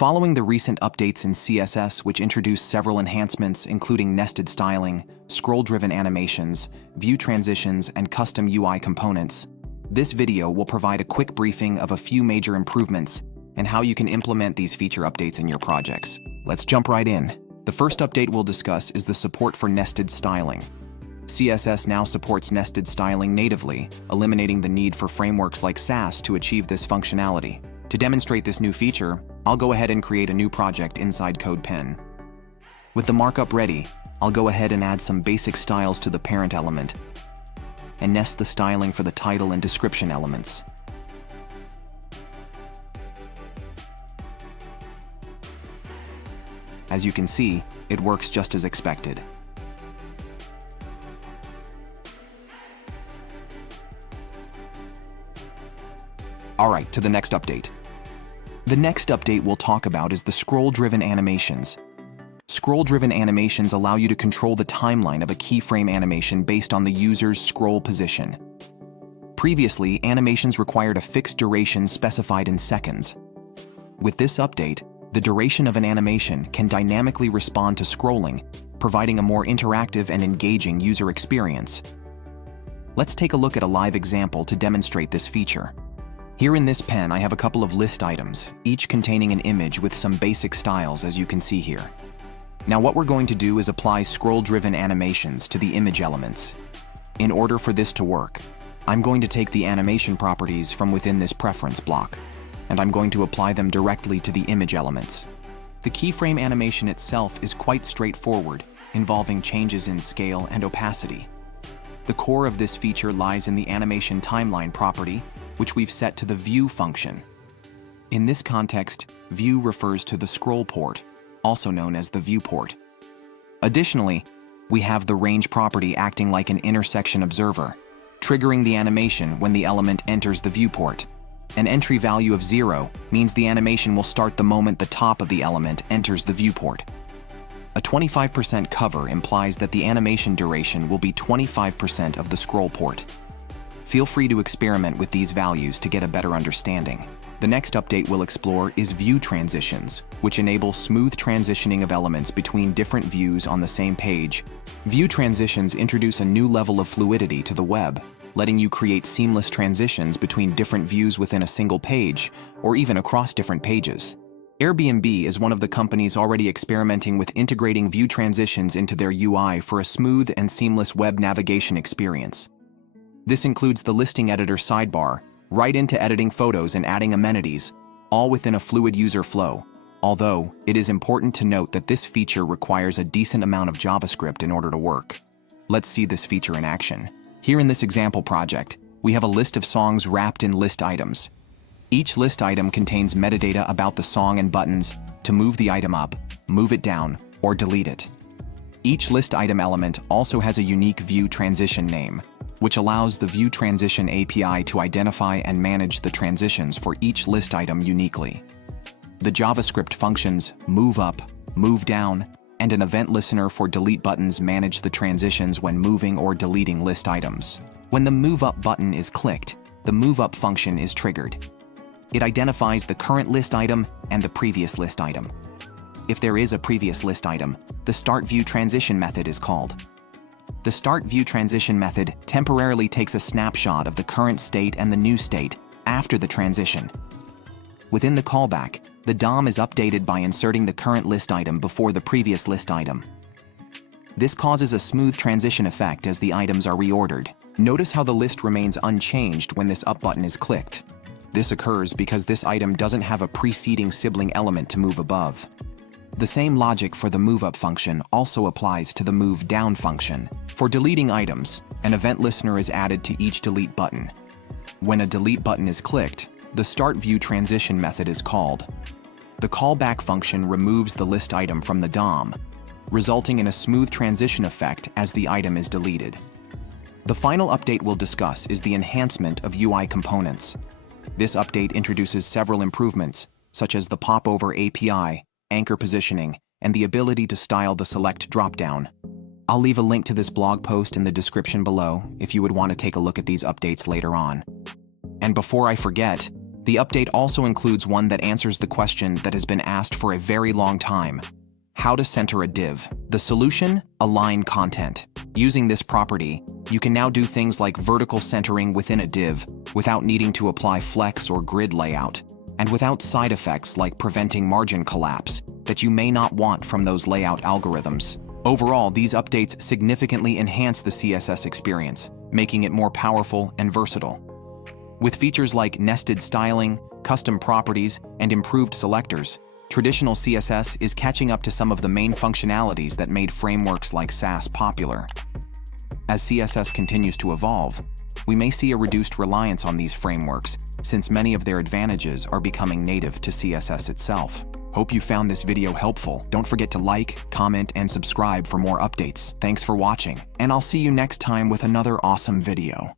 Following the recent updates in CSS, which introduced several enhancements including nested styling, scroll-driven animations, view transitions, and custom UI components, this video will provide a quick briefing of a few major improvements and how you can implement these feature updates in your projects. Let's jump right in. The first update we'll discuss is the support for nested styling. CSS now supports nested styling natively, eliminating the need for frameworks like Sass to achieve this functionality. To demonstrate this new feature, I'll go ahead and create a new project inside CodePen. With the markup ready, I'll go ahead and add some basic styles to the parent element and nest the styling for the title and description elements. As you can see, it works just as expected. Alright, to the next update. The next update we'll talk about is the scroll-driven animations. Scroll-driven animations allow you to control the timeline of a keyframe animation based on the user's scroll position. Previously, animations required a fixed duration specified in seconds. With this update, the duration of an animation can dynamically respond to scrolling, providing a more interactive and engaging user experience. Let's take a look at a live example to demonstrate this feature. Here in this pen, I have a couple of list items, each containing an image with some basic styles, as you can see here. Now what we're going to do is apply scroll-driven animations to the image elements. In order for this to work, I'm going to take the animation properties from within this preference block, and I'm going to apply them directly to the image elements. The keyframe animation itself is quite straightforward, involving changes in scale and opacity. The core of this feature lies in the animation timeline property, which we've set to the view function. In this context, view refers to the scroll port, also known as the viewport. Additionally, we have the range property acting like an intersection observer, triggering the animation when the element enters the viewport. An entry value of 0 means the animation will start the moment the top of the element enters the viewport. A 25% cover implies that the animation duration will be 25% of the scroll port. Feel free to experiment with these values to get a better understanding. The next update we'll explore is view transitions, which enable smooth transitioning of elements between different views on the same page. View transitions introduce a new level of fluidity to the web, letting you create seamless transitions between different views within a single page, or even across different pages. Airbnb is one of the companies already experimenting with integrating view transitions into their UI for a smooth and seamless web navigation experience. This includes the listing editor sidebar, right into editing photos and adding amenities, all within a fluid user flow. Although, it is important to note that this feature requires a decent amount of JavaScript in order to work. Let's see this feature in action. Here in this example project, we have a list of songs wrapped in list items. Each list item contains metadata about the song and buttons to move the item up, move it down, or delete it. Each list item element also has a unique view transition name, which allows the View Transition API to identify and manage the transitions for each list item uniquely. The JavaScript functions move up, move down, and an event listener for delete buttons manage the transitions when moving or deleting list items. When the Move Up button is clicked, the Move Up function is triggered. It identifies the current list item and the previous list item. If there is a previous list item, the Start View Transition method is called. The Start View Transition method temporarily takes a snapshot of the current state and the new state after the transition. Within the callback, the DOM is updated by inserting the current list item before the previous list item. This causes a smooth transition effect as the items are reordered. Notice how the list remains unchanged when this Up button is clicked. This occurs because this item doesn't have a preceding sibling element to move above. The same logic for the Move Up function also applies to the Move Down function. For deleting items, an event listener is added to each delete button. When a delete button is clicked, the Start View Transition method is called. The callback function removes the list item from the DOM, resulting in a smooth transition effect as the item is deleted. The final update we'll discuss is the enhancement of UI components. This update introduces several improvements, such as the Popover API, anchor positioning, and the ability to style the select dropdown. I'll leave a link to this blog post in the description below if you would want to take a look at these updates later on. And before I forget, The update also includes one that answers the question that has been asked for a very long time: how to center a div. The solution? Align content. Using this property, you can now do things like vertical centering within a div without needing to apply flex or grid layout, and without side effects like preventing margin collapse that you may not want from those layout algorithms. Overall, these updates significantly enhance the CSS experience, making it more powerful and versatile. With features like nested styling, custom properties, and improved selectors, traditional CSS is catching up to some of the main functionalities that made frameworks like Sass popular. As CSS continues to evolve, we may see a reduced reliance on these frameworks, since many of their advantages are becoming native to CSS itself. Hope you found this video helpful. Don't forget to like, comment, and subscribe for more updates. Thanks for watching, and I'll see you next time with another awesome video.